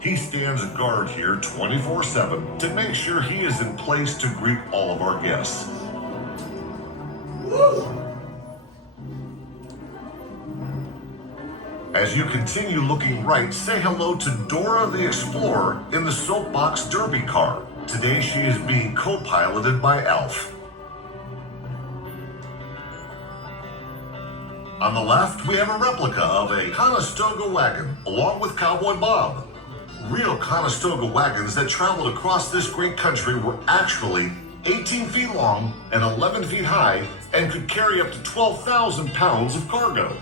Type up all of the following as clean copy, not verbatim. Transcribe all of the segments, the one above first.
He stands guard here 24/7 to make sure he is in place to greet all of our guests. As you continue looking right, say hello to Dora the Explorer in the Soapbox Derby car. Today she is being co-piloted by Alf. On the left, we have a replica of a Conestoga wagon, along with Cowboy Bob. Real Conestoga wagons that traveled across this great country were actually 18 feet long and 11 feet high and could carry up to 12,000 pounds of cargo.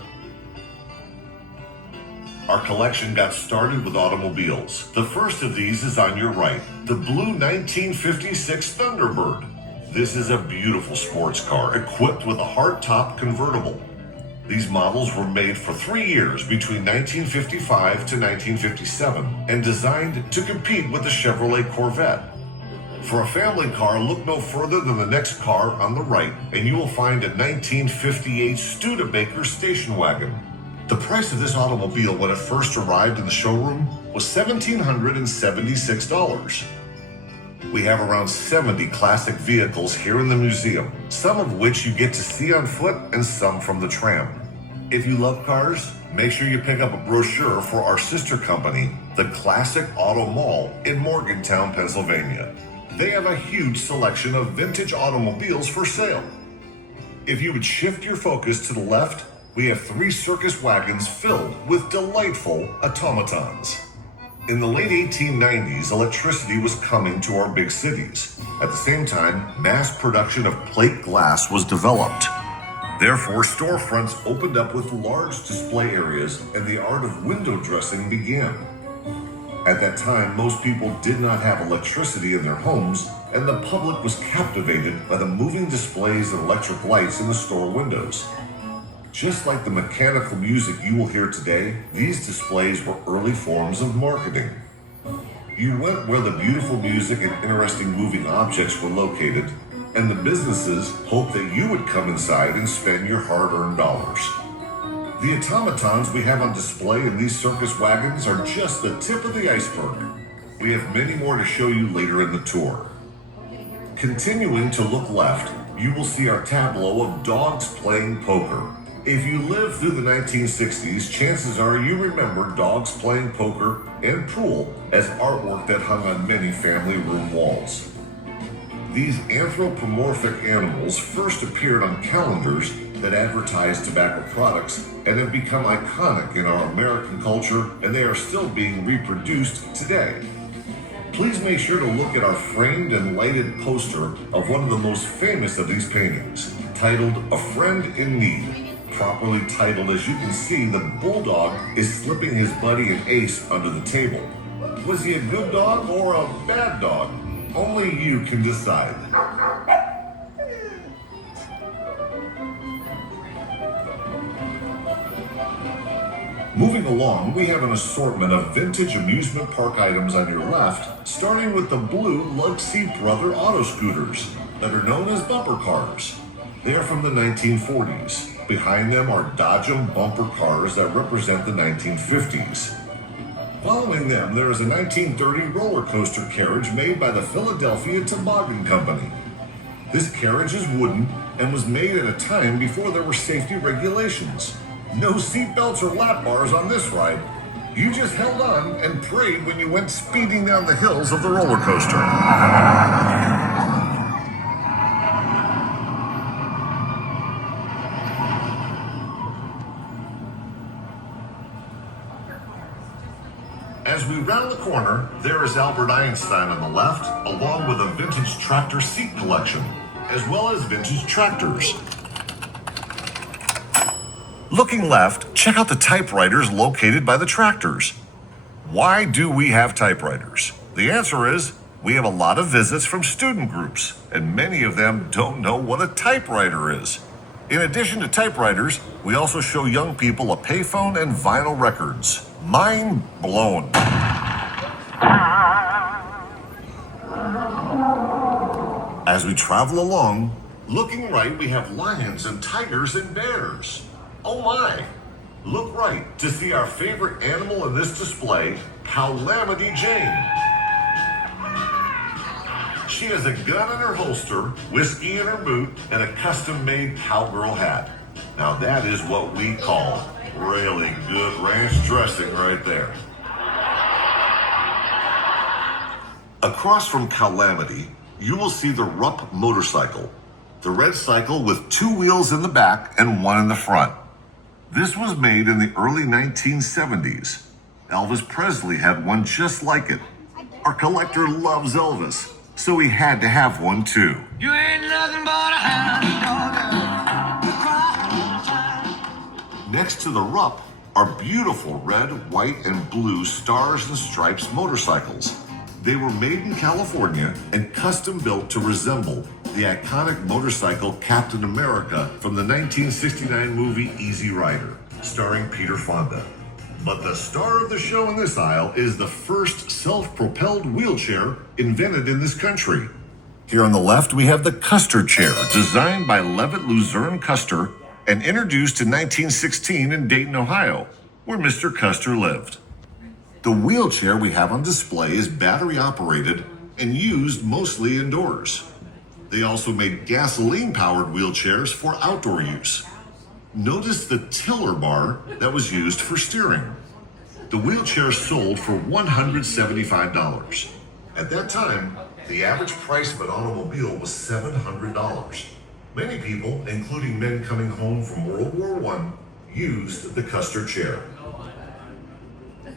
Our collection got started with automobiles. The first of these is on your right, the blue 1956 Thunderbird. This is a beautiful sports car equipped with a hardtop convertible. These models were made for 3 years between 1955 to 1957 and designed to compete with the Chevrolet Corvette. For a family car, look no further than the next car on the right, and you will find a 1958 Studebaker station wagon. The price of this automobile when it first arrived in the showroom was $1,776. We have around 70 classic vehicles here in the museum, some of which you get to see on foot and some from the tram. If you love cars, make sure you pick up a brochure for our sister company, the Classic Auto Mall in Morgantown, Pennsylvania. They have a huge selection of vintage automobiles for sale. If you would shift your focus to the left, we have 3 circus wagons filled with delightful automatons. In the late 1890s, electricity was coming to our big cities. At the same time, mass production of plate glass was developed. Therefore, storefronts opened up with large display areas and the art of window dressing began. At that time, most people did not have electricity in their homes, and the public was captivated by the moving displays of electric lights in the store windows. Just like the mechanical music you will hear today, these displays were early forms of marketing. You went where the beautiful music and interesting moving objects were located, and the businesses hoped that you would come inside and spend your hard-earned dollars. The automatons we have on display in these circus wagons are just the tip of the iceberg. We have many more to show you later in the tour. Continuing to look left, you will see our tableau of dogs playing poker. If you lived through the 1960s, chances are you remember dogs playing poker and pool as artwork that hung on many family room walls. These anthropomorphic animals first appeared on calendars that advertised tobacco products and have become iconic in our American culture, and they are still being reproduced today. Please make sure to look at our framed and lighted poster of one of the most famous of these paintings, titled A Friend in Need. Properly titled, as you can see, the bulldog is slipping his buddy an ace under the table. Was he a good dog or a bad dog? Only you can decide. Moving along, we have an assortment of vintage amusement park items on your left, starting with the blue Lugsy Brother auto scooters that are known as bumper cars. They are from the 1940s. Behind them are Dodge 'em bumper cars that represent the 1950s. Following them, there is a 1930 roller coaster carriage made by the Philadelphia Toboggan Company. This carriage is wooden and was made at a time before there were safety regulations. No seat belts or lap bars on this ride. You just held on and prayed when you went speeding down the hills of the roller coaster. As we round the corner, there is Albert Einstein on the left, along with a vintage tractor seat collection, as well as vintage tractors. Looking left, check out the typewriters located by the tractors. Why do we have typewriters? The answer is, we have a lot of visits from student groups, and many of them don't know what a typewriter is. In addition to typewriters, we also show young people a payphone and vinyl records. Mind blown. As we travel along, looking right, we have lions and tigers and bears. Oh my! Look right to see our favorite animal in this display, Calamity Jane. She has a gun in her holster, whiskey in her boot, and a custom-made cowgirl hat. Now that is what we call really good ranch dressing right there. Across from Calamity, you will see the Rupp motorcycle, the red cycle with 2 wheels in the back and 1 in the front. This was made in the early 1970s. Elvis Presley had one just like it. Our collector loves Elvis, so he had to have one too. You ain't nothing but a hound dog. Next to the Rupp are beautiful red, white, and blue stars and stripes motorcycles. They were made in California and custom built to resemble the iconic motorcycle Captain America from the 1969 movie Easy Rider, starring Peter Fonda. But the star of the show in this aisle is the first self-propelled wheelchair invented in this country. Here on the left, we have the Custer chair, designed by Levitt Luzerne Custer and introduced in 1916 in Dayton, Ohio, where Mr. Custer lived. The wheelchair we have on display is battery-operated and used mostly indoors. They also made gasoline-powered wheelchairs for outdoor use. Notice the tiller bar that was used for steering. The wheelchair sold for $175. At that time, the average price of an automobile was $700. Many people, including men coming home from World War I, used the Custer chair.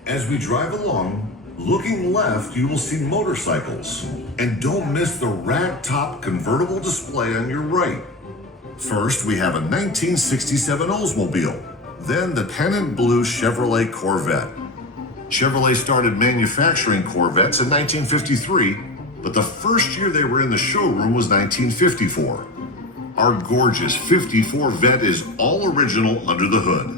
As we drive along, looking left, you will see motorcycles. And don't miss the ragtop convertible display on your right. First, we have a 1967 Oldsmobile, then the pennant blue Chevrolet Corvette. Chevrolet started manufacturing Corvettes in 1953, but the first year they were in the showroom was 1954. Our gorgeous 54 Vet is all original under the hood.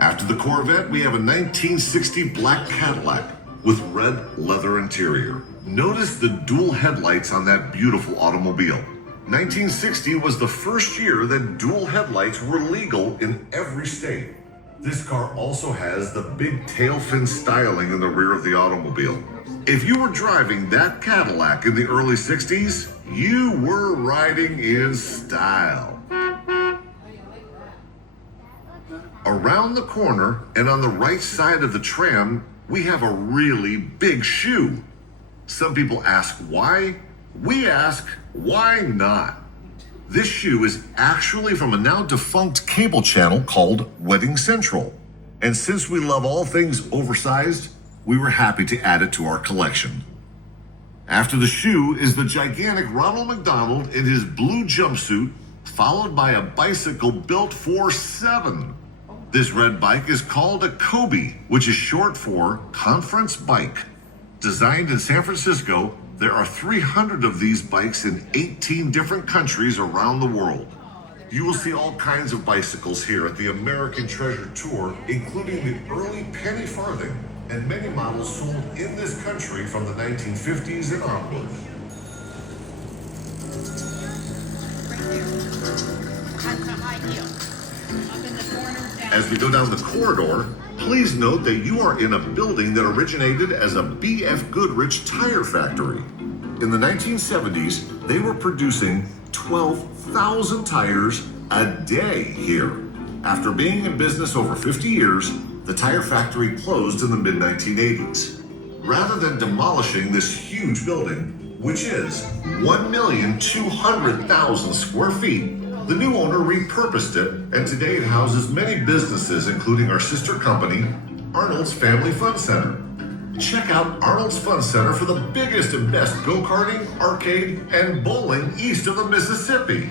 After the Corvette, we have a 1960 black Cadillac with red leather interior. Notice the dual headlights on that beautiful automobile. 1960 was the first year that dual headlights were legal in every state. This car also has the big tail fin styling in the rear of the automobile. If you were driving that Cadillac in the early 60s, you were riding in style. Around the corner and on the right side of the tram, we have a really big shoe. Some people ask why. We ask, why not? This shoe is actually from a now defunct cable channel called Wedding Central. And since we love all things oversized, we were happy to add it to our collection. After the shoe is the gigantic Ronald McDonald in his blue jumpsuit, followed by a bicycle built for 7. This red bike is called a Kobe, which is short for Conference Bike. Designed in San Francisco, there are 300 of these bikes in 18 different countries around the world. You will see all kinds of bicycles here at the American Treasure Tour, including the early penny farthing and many models sold in this country from the 1950s and onward. As we go down the corridor, please note that you are in a building that originated as a B.F. Goodrich tire factory. In the 1970s, they were producing 12,000 tires a day here. After being in business over 50 years, the tire factory closed in the mid-1980s. Rather than demolishing this huge building, which is 1,200,000 square feet, the new owner repurposed it, and today it houses many businesses, including our sister company, Arnold's Family Fun Center. Check out Arnold's Fun Center for the biggest and best go-karting, arcade, and bowling east of the Mississippi.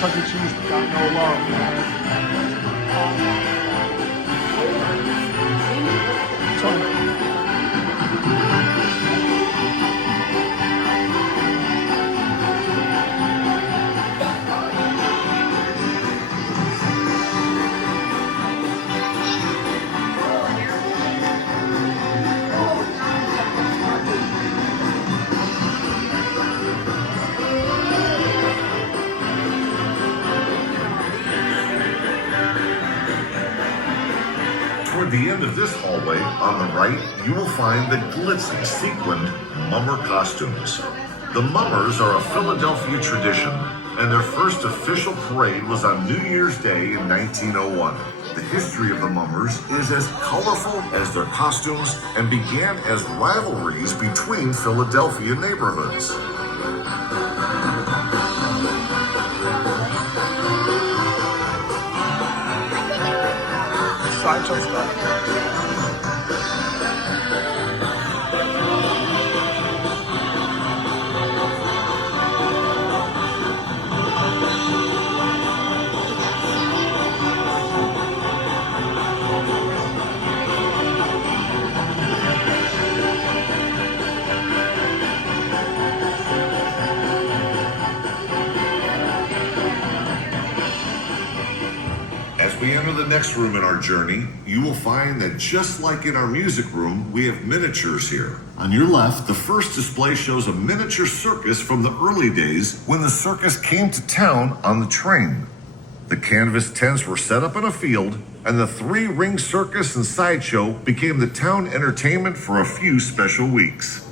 Chuck E. Cheese got no love. Toward the end of this hallway, on the right, you will find the glitzy, sequined mummer costumes. The mummers are a Philadelphia tradition, and their first official parade was on New Year's Day in 1901. The history of the mummers is as colorful as their costumes and began as rivalries between Philadelphia neighborhoods. Sideshow stuff. As we enter the next room in our journey, you will find that just like in our music room, we have miniatures here. On your left, the first display shows a miniature circus from the early days when the circus came to town on the train. The canvas tents were set up in a field, and the three-ring circus and sideshow became the town entertainment for a few special weeks.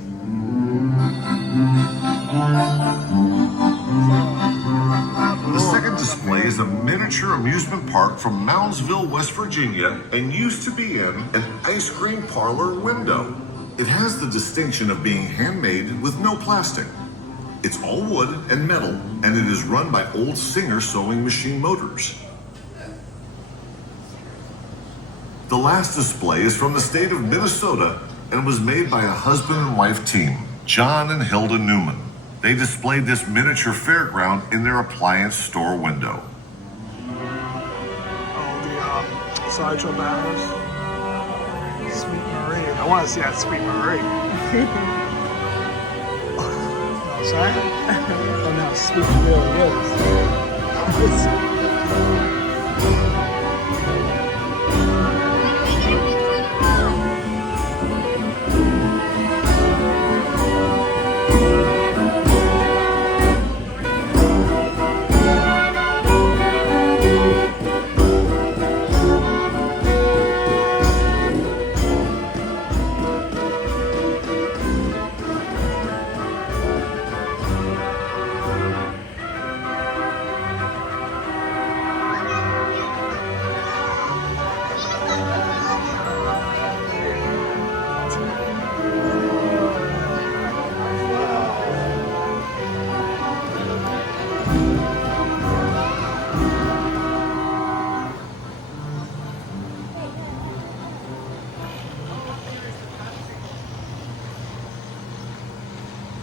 The second display is a miniature amusement park from Moundsville, West Virginia, and used to be in an ice cream parlor window. It has the distinction of being handmade with no plastic. It's all wood and metal, and it is run by old Singer sewing machine motors. The last display is from the state of Minnesota and was made by a husband and wife team, John and Hilda Newman. They displayed this miniature fairground in their appliance store window. Oh, the sideshow banners. Sweet Marie. I want to see that Sweet Marie. You know what I'm saying? I don't know how sweet it really is.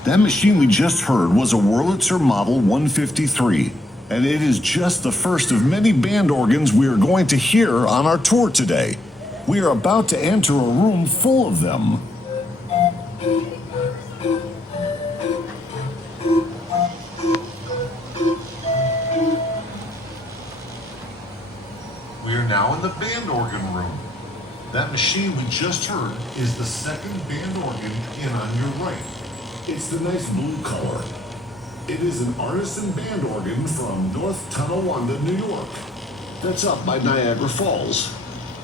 That machine we just heard was a Wurlitzer Model 153, and it is just the first of many band organs we are going to hear on our tour today. We are about to enter a room full of them. We are now in the band organ room. That machine we just heard is the second band organ in on your right. It's the nice blue color. It is an artisan band organ from North Tonawanda, New York. That's up by Niagara Falls.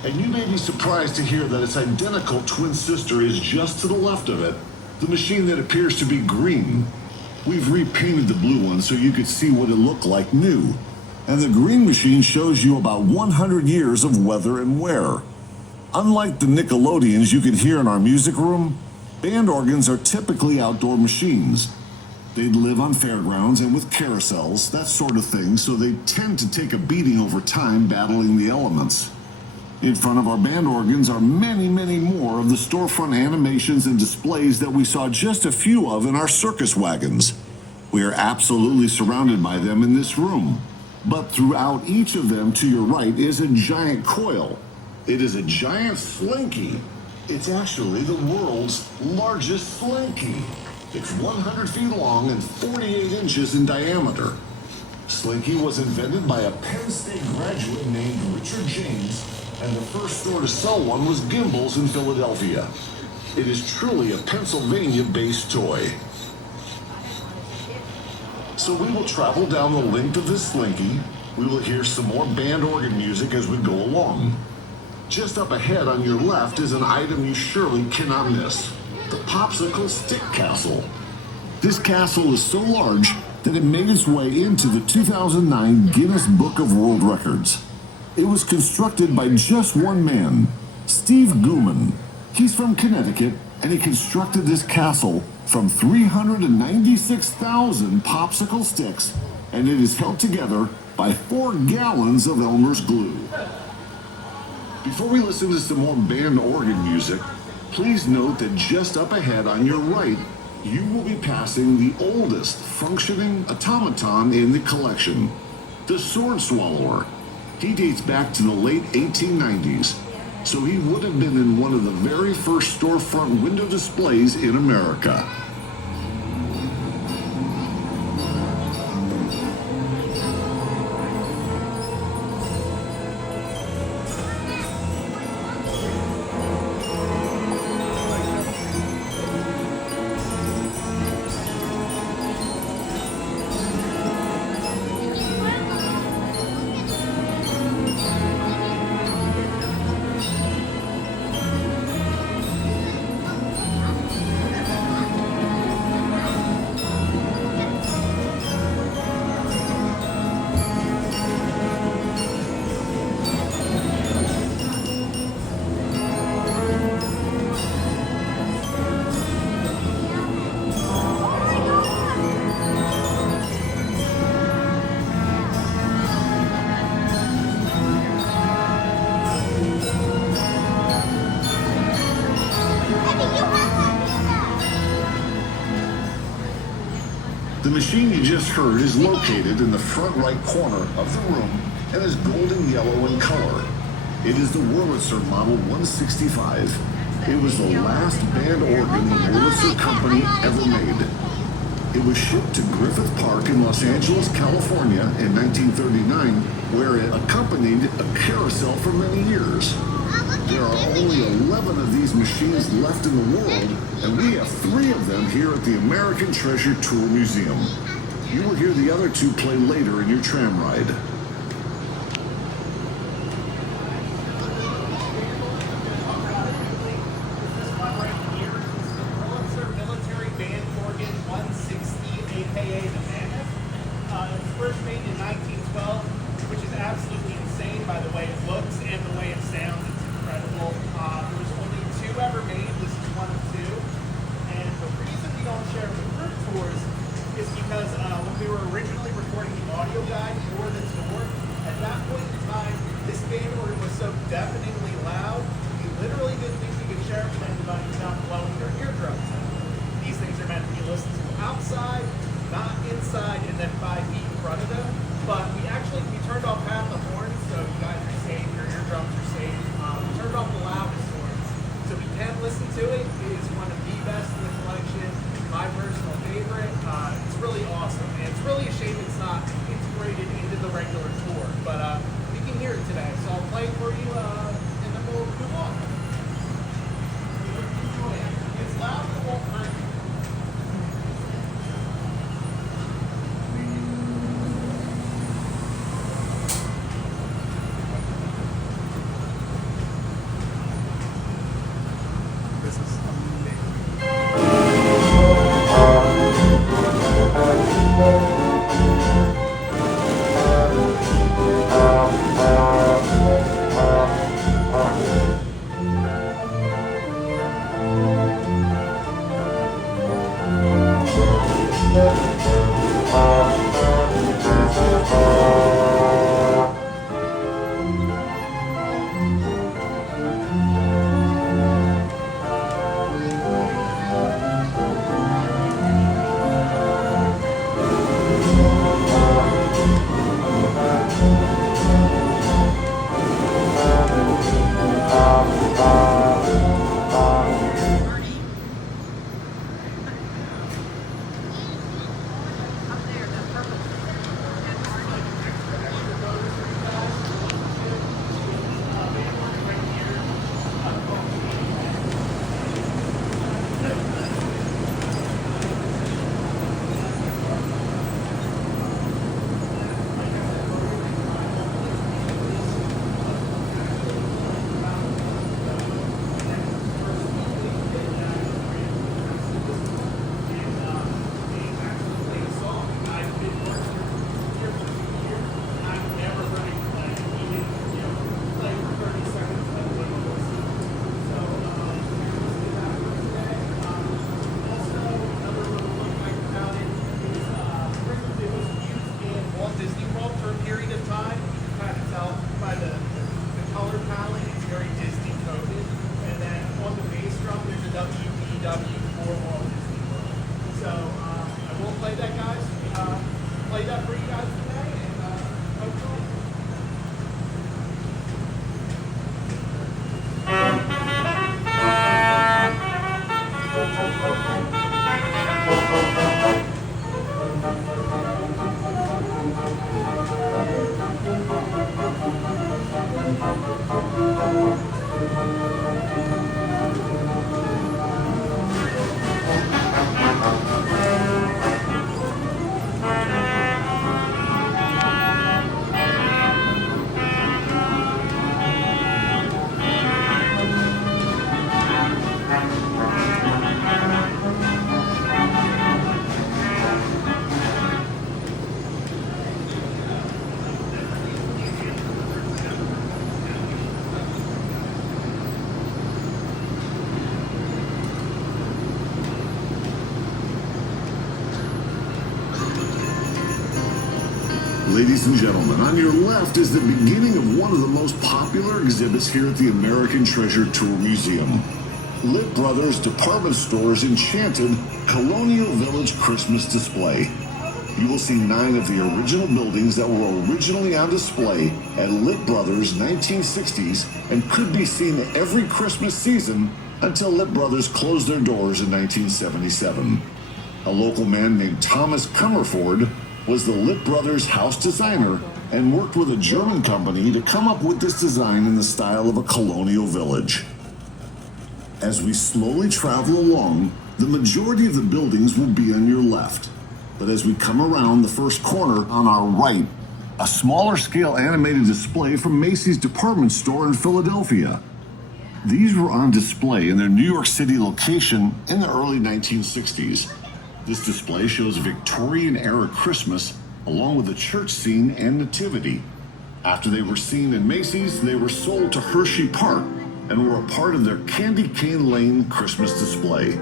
And you may be surprised to hear that its identical twin sister is just to the left of it, the machine that appears to be green. We've repainted the blue one so you could see what it looked like new. And the green machine shows you about 100 years of weather and wear. Unlike the Nickelodeons you could hear in our music room, band organs are typically outdoor machines. They'd live on fairgrounds and with carousels, that sort of thing, so they tend to take a beating over time battling the elements. In front of our band organs are many, many more of the storefront animations and displays that we saw just a few of in our circus wagons. We are absolutely surrounded by them in this room. But throughout each of them to your right is a giant coil. It is a giant slinky. It's actually the world's largest slinky. It's 100 feet long and 48 inches in diameter. Slinky was invented by a Penn State graduate named Richard James, and the first store to sell one was Gimbel's in Philadelphia. It is truly a Pennsylvania-based toy. So we will travel down the length of this slinky. We will hear some more band organ music as we go along. Just up ahead on your left is an item you surely cannot miss: the Popsicle Stick Castle. This castle is so large that it made its way into the 2009 Guinness Book of World Records. It was constructed by just one man, Steve Gooman. He's from Connecticut, and he constructed this castle from 396,000 popsicle sticks, and it is held together by 4 gallons of Elmer's glue. Before we listen to some more band organ music, please note that just up ahead on your right, you will be passing the oldest functioning automaton in the collection, the Sword Swallower. He dates back to the late 1890s, so he would have been in one of the very first storefront window displays in America. The machine you just heard is located in the front right corner of the room and is golden yellow in color. It is the Wurlitzer Model 165. It was the last band organ the Wurlitzer Company ever made. It was shipped to Griffith Park in Los Angeles, California in 1939, where it accompanied a carousel for many years. There are only 11 of these machines left in the world, and we have 3 of them here at the American Treasure Tour Museum. You will hear the other 2 play later in your tram ride. Military band organ 160, aka the Mammoth. It was first made in 1912, which is absolutely insane by the way it looks and the way it sounds. It's incredible. There was only 2 ever made. This is one of 2. And the reason we don't share the group tours is because when we were originally recording the audio guide for the tour, at that point in time, this band organ was so deafeningly loud, we literally didn't think we could share it with anybody without blowing their eardrums out. These things are meant to be listened to outside, not inside, and then 5 feet in front of them. But we turned off half the horns, so you guys are safe, your eardrums are safe. We turned off the loudest horns, so we can listen to it. It is one of the best in the collection, my personal favorite. It's really awesome, and it's really a shame it's not integrated into the regular tour. But you can hear it today, so I'll play it for you. Ladies and gentlemen, on your left is the beginning of one of the most popular exhibits here at the American Treasure Tour Museum. Lit Brothers Department Store's enchanted Colonial Village Christmas display. You will see 9 of the original buildings that were originally on display at Lit Brothers 1960s and could be seen every Christmas season until Lit Brothers closed their doors in 1977. A local man named Thomas Comerford was the Lit Brothers house designer and worked with a German company to come up with this design in the style of a colonial village. As we slowly travel along, the majority of the buildings will be on your left. But as we come around the first corner on our right, a smaller scale animated display from Macy's department store in Philadelphia. These were on display in their New York City location in the early 1960s. This display shows Victorian-era Christmas along with the church scene and nativity. After they were seen in Macy's, they were sold to Hershey Park and were a part of their Candy Cane Lane Christmas display.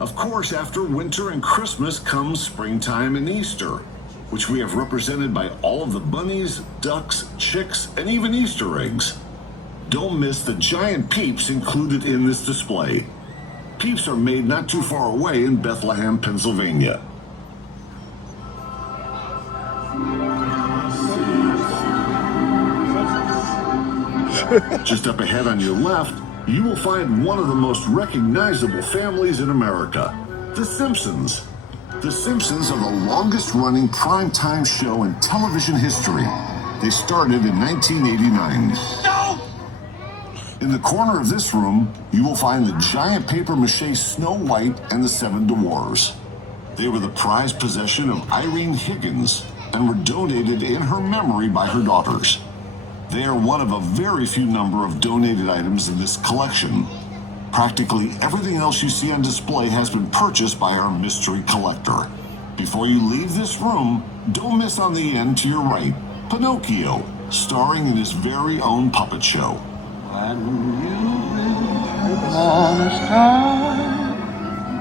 Of course, after winter and Christmas comes springtime and Easter, which we have represented by all of the bunnies, ducks, chicks, and even Easter eggs. Don't miss the giant peeps included in this display. Peeps are made not too far away in Bethlehem, Pennsylvania. Just up ahead on your left, you will find one of the most recognizable families in America, The Simpsons. The Simpsons are the longest-running primetime show in television history. They started in 1989. No! In the corner of this room, you will find the giant papier-mâché Snow White and the Seven Dwarfs. They were the prized possession of Irene Higgins and were donated in her memory by her daughters. They are one of a very few number of donated items in this collection. Practically everything else you see on display has been purchased by our mystery collector. Before you leave this room, don't miss on the end to your right, Pinocchio, starring in his very own puppet show. When you live on a star,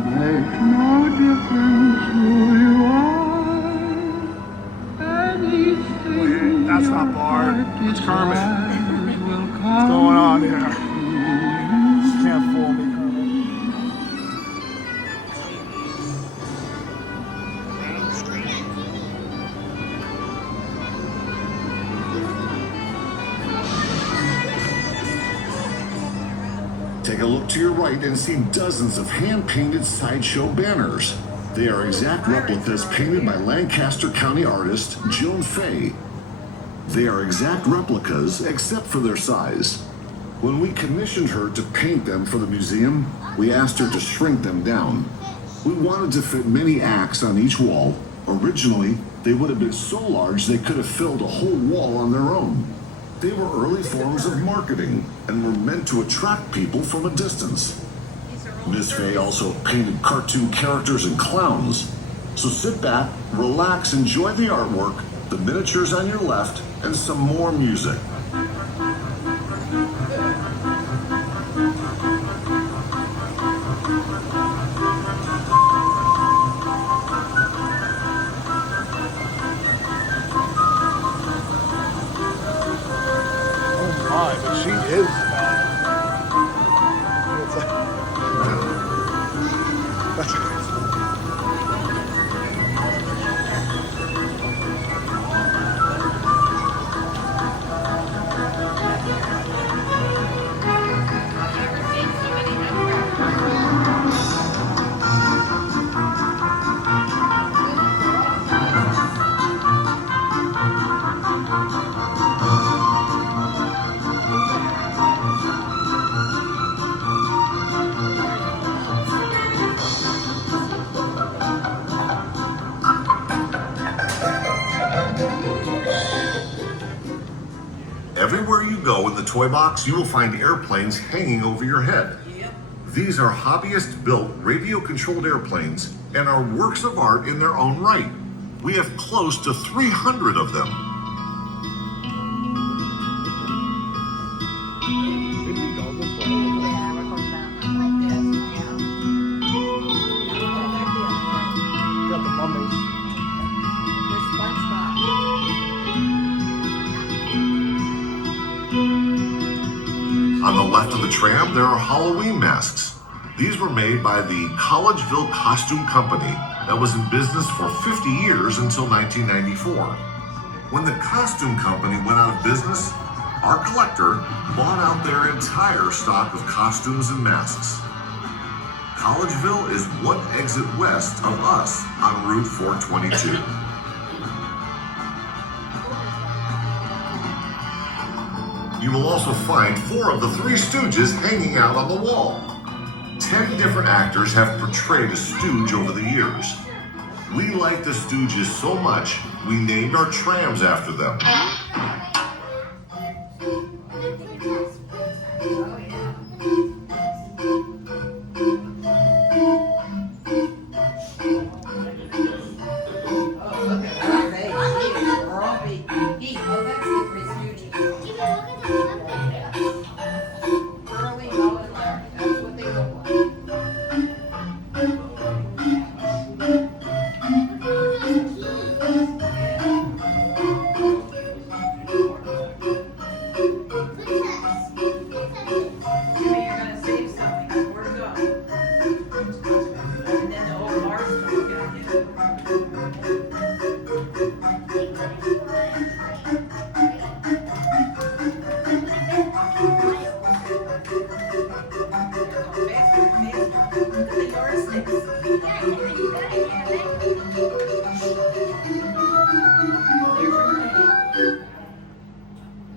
makes no difference who you are. Anything That's not Bart. It's Kermit. What's going on here? You can't fool me, Kermit. Take a look to your right and see dozens of hand-painted sideshow banners. They are exact replicas painted by Lancaster County artist Joan Fay. They are exact replicas except for their size. When we commissioned her to paint them for the museum, we asked her to shrink them down. We wanted to fit many acts on each wall. Originally, they would have been so large they could have filled a whole wall on their own. They were early forms of marketing and were meant to attract people from a distance. Ms. Fay also painted cartoon characters and clowns. So sit back, relax, enjoy the artwork, the miniatures on your left, and some more music. Oh my, but she is fat. It's like, that's Everywhere you go in the toy box, you will find airplanes hanging over your head. These are hobbyist-built radio-controlled airplanes and are works of art in their own right. We have close to 300 of them. Did we go this way? Got the mummies. On the left of the tram, there are Halloween masks. These were made by the Collegeville Costume Company that was in business for 50 years until 1994. When the costume company went out of business, our collector bought out their entire stock of costumes and masks. Collegeville is one exit west of us on Route 422. You will also find 4 of the Three Stooges hanging out on the wall. 10 different actors have portrayed a Stooge over the years. We like the Stooges so much, we named our trams after them.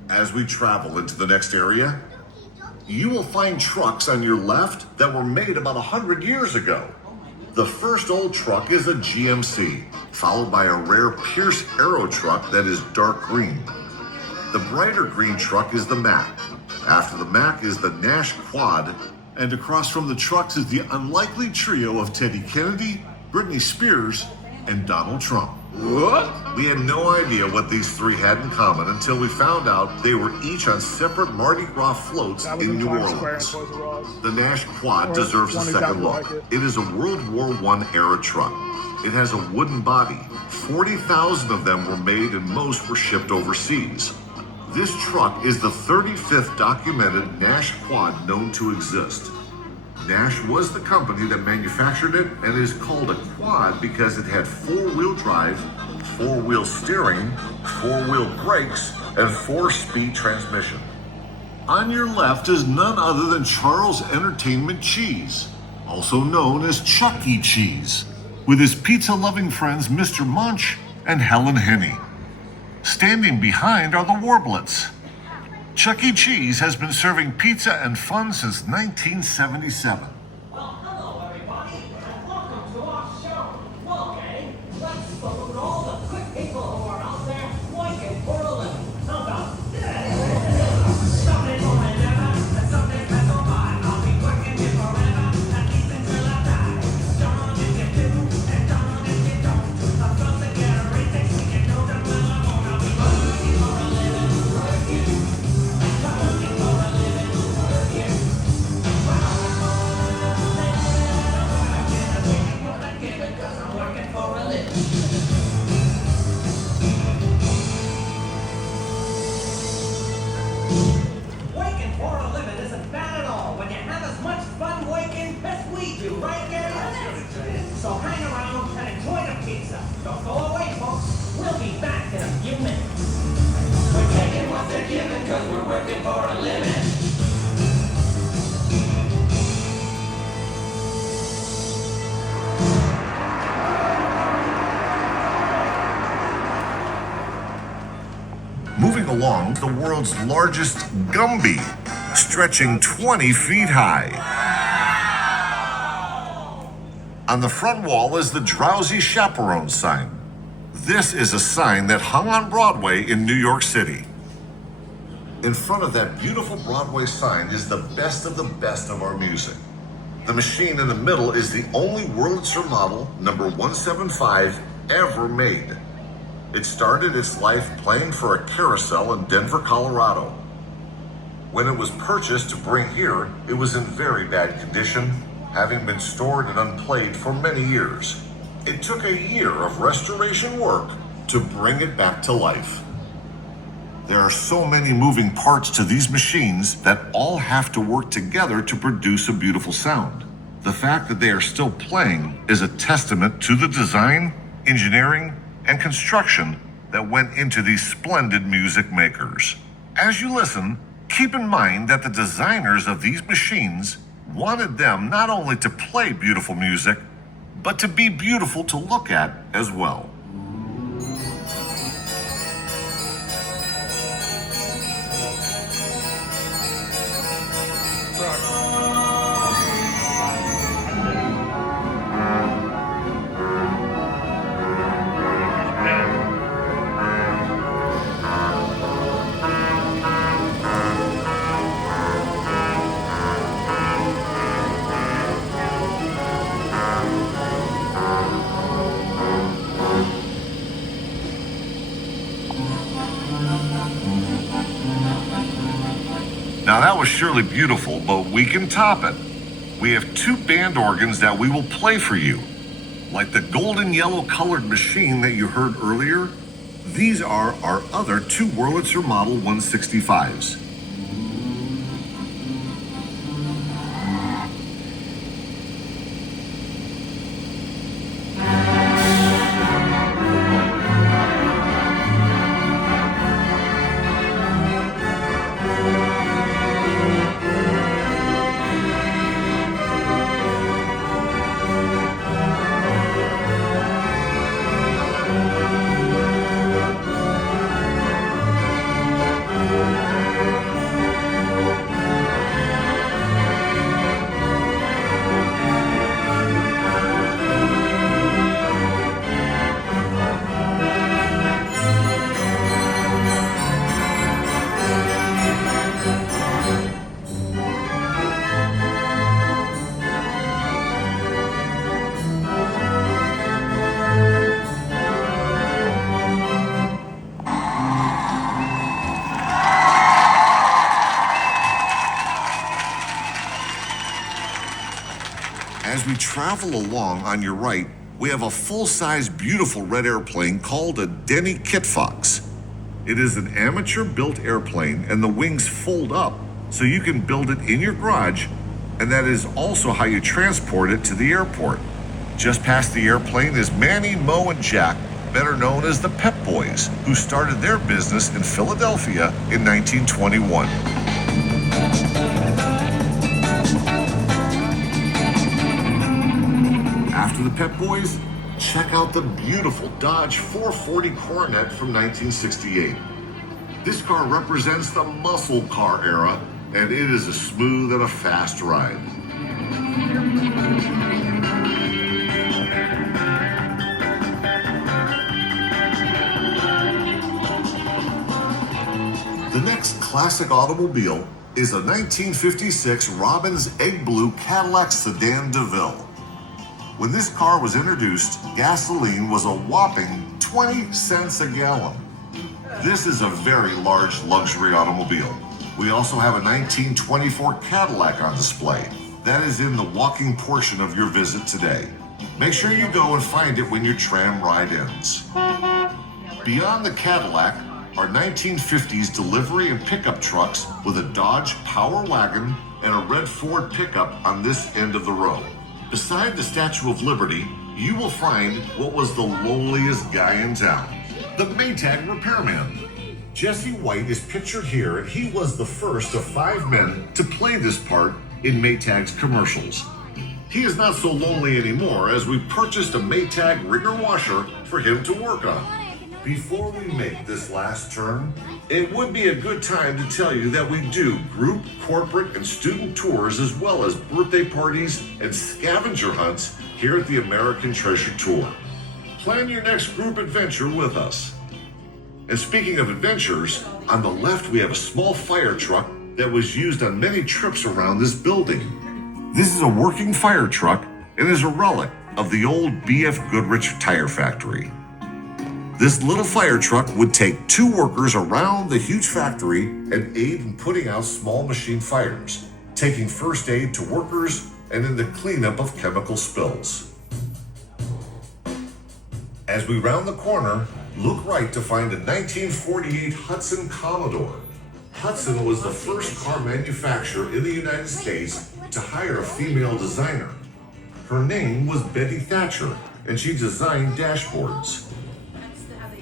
As we travel into the next area, you will find trucks on your left that were made about 100 years ago. The first old truck is a GMC, followed by a rare Pierce Arrow truck that is dark green. The brighter green truck is the Mack. After the Mack is the Nash Quad, and across from the trucks is the unlikely trio of Teddy Kennedy, Britney Spears, and Donald Trump. What? We had no idea what these 3 had in common until we found out they were each on separate Mardi Gras floats in New Orleans. The Nash Quad deserves a second look. It is a World War I era truck. It has a wooden body. 40,000 of them were made and most were shipped overseas. This truck is the 35th documented Nash Quad known to exist. Nash was the company that manufactured it and is called a quad because it had 4-wheel drive, 4-wheel steering, 4-wheel brakes, and 4-speed transmission. On your left is none other than Charles Entertainment Cheese, also known as Chuck E. Cheese, with his pizza-loving friends Mr. Munch and Helen Henny. Standing behind are the Warblets. Chuck E. Cheese has been serving pizza and fun since 1977. Well, hello everybody, and welcome to our show. Well, gang, let's spoke with all the good people who are out there working for a living. How about something for my never, and something pass on by. I'll be working here forever, at least until I die. Darn if you do, and darn if you don't. I'm from the generation, you know that well I'm on. I'll be working for a living, working. Working for a living, working. Working for a living isn't bad at all when you have as much fun working as we do, right, Gary? So hang around and enjoy the pizza. Don't go away, folks. We'll be back in a few minutes. We're taking what they're giving because we're working for a living. Moving along, the world's largest Gumby, stretching 20 feet high. On the front wall is the Drowsy Chaperone sign. This is a sign that hung on Broadway in New York City. In front of that beautiful Broadway sign is the best of our music. The machine in the middle is the only Wurlitzer model, number 175, ever made. It started its life playing for a carousel in Denver, Colorado. When it was purchased to bring here, it was in very bad condition, having been stored and unplayed for many years. It took a year of restoration work to bring it back to life. There are so many moving parts to these machines that all have to work together to produce a beautiful sound. The fact that they are still playing is a testament to the design, engineering, and construction that went into these splendid music makers. As you listen, keep in mind that the designers of these machines wanted them not only to play beautiful music, but to be beautiful to look at as well. Now that was surely beautiful, but we can top it. We have two band organs that we will play for you. Like the golden yellow colored machine that you heard earlier, these are our other two Wurlitzer Model 165s. As we travel along on your right, we have a full-size beautiful red airplane called a Denny Kitfox. It is an amateur-built airplane and the wings fold up so you can build it in your garage, and that is also how you transport it to the airport. Just past the airplane is Manny, Mo, and Jack, better known as the Pep Boys, who started their business in Philadelphia in 1921. the Pep Boys? Check out the beautiful Dodge 440 Coronet from 1968. This car represents the muscle car era, and it is a smooth and a fast ride. The next classic automobile is a 1956 Robbins Egg Blue Cadillac Sedan DeVille. When this car was introduced, gasoline was a whopping 20 cents a gallon. This is a very large luxury automobile. We also have a 1924 Cadillac on display. That is in the walking portion of your visit today. Make sure you go and find it when your tram ride ends. Beyond the Cadillac are 1950s delivery and pickup trucks with a Dodge Power Wagon and a red Ford pickup on this end of the row. Beside the Statue of Liberty, you will find what was the loneliest guy in town, the Maytag repairman. Jesse White is pictured here, and he was the first of 5 men to play this part in Maytag's commercials. He is not so lonely anymore, as we purchased a Maytag wringer washer for him to work on. Before we make this last turn, it would be a good time to tell you that we do group, corporate, and student tours, as well as birthday parties and scavenger hunts here at the American Treasure Tour. Plan your next group adventure with us. And speaking of adventures, on the left we have a small fire truck that was used on many trips around this building. This is a working fire truck and is a relic of the old B.F. Goodrich tire factory. This little fire truck would take 2 workers around the huge factory and aid in putting out small machine fires, taking first aid to workers and in the cleanup of chemical spills. As we round the corner, look right to find a 1948 Hudson Commodore. Hudson was the first car manufacturer in the United States to hire a female designer. Her name was Betty Thatcher, and she designed dashboards.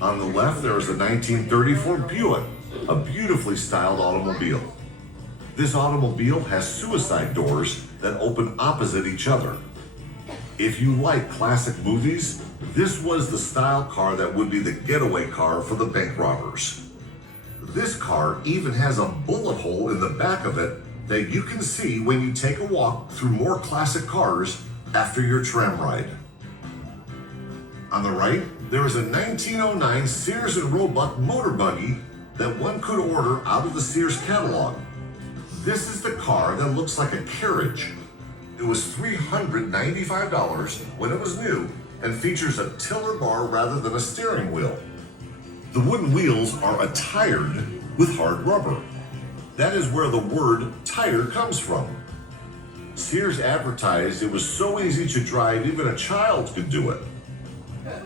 On the left, there is a 1934 Buick, a beautifully styled automobile. This automobile has suicide doors that open opposite each other. If you like classic movies, this was the style car that would be the getaway car for the bank robbers. This car even has a bullet hole in the back of it that you can see when you take a walk through more classic cars after your tram ride. On the right, there is a 1909 Sears and Roebuck motor buggy that one could order out of the Sears catalog. This is the car that looks like a carriage. It was $395 when it was new and features a tiller bar rather than a steering wheel. The wooden wheels are attired with hard rubber. That is where the word tire comes from. Sears advertised it was so easy to drive even a child could do it.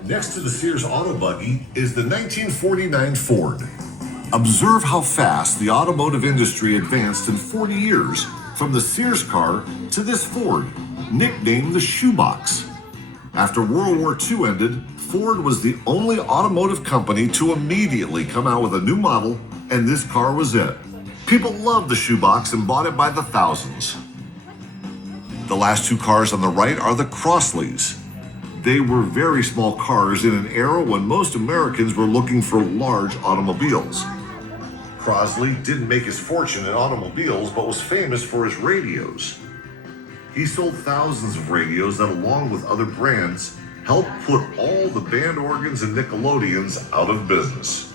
Next to the Sears auto buggy is the 1949 Ford. Observe how fast the automotive industry advanced in 40 years from the Sears car to this Ford, nicknamed the shoebox. After World War II ended, Ford was the only automotive company to immediately come out with a new model, and this car was it. People loved the shoebox and bought it by the thousands. The last 2 cars on the right are the Crossleys. They were very small cars in an era when most Americans were looking for large automobiles. Crosley didn't make his fortune in automobiles, but was famous for his radios. He sold thousands of radios that, along with other brands, helped put all the band organs and Nickelodeons out of business.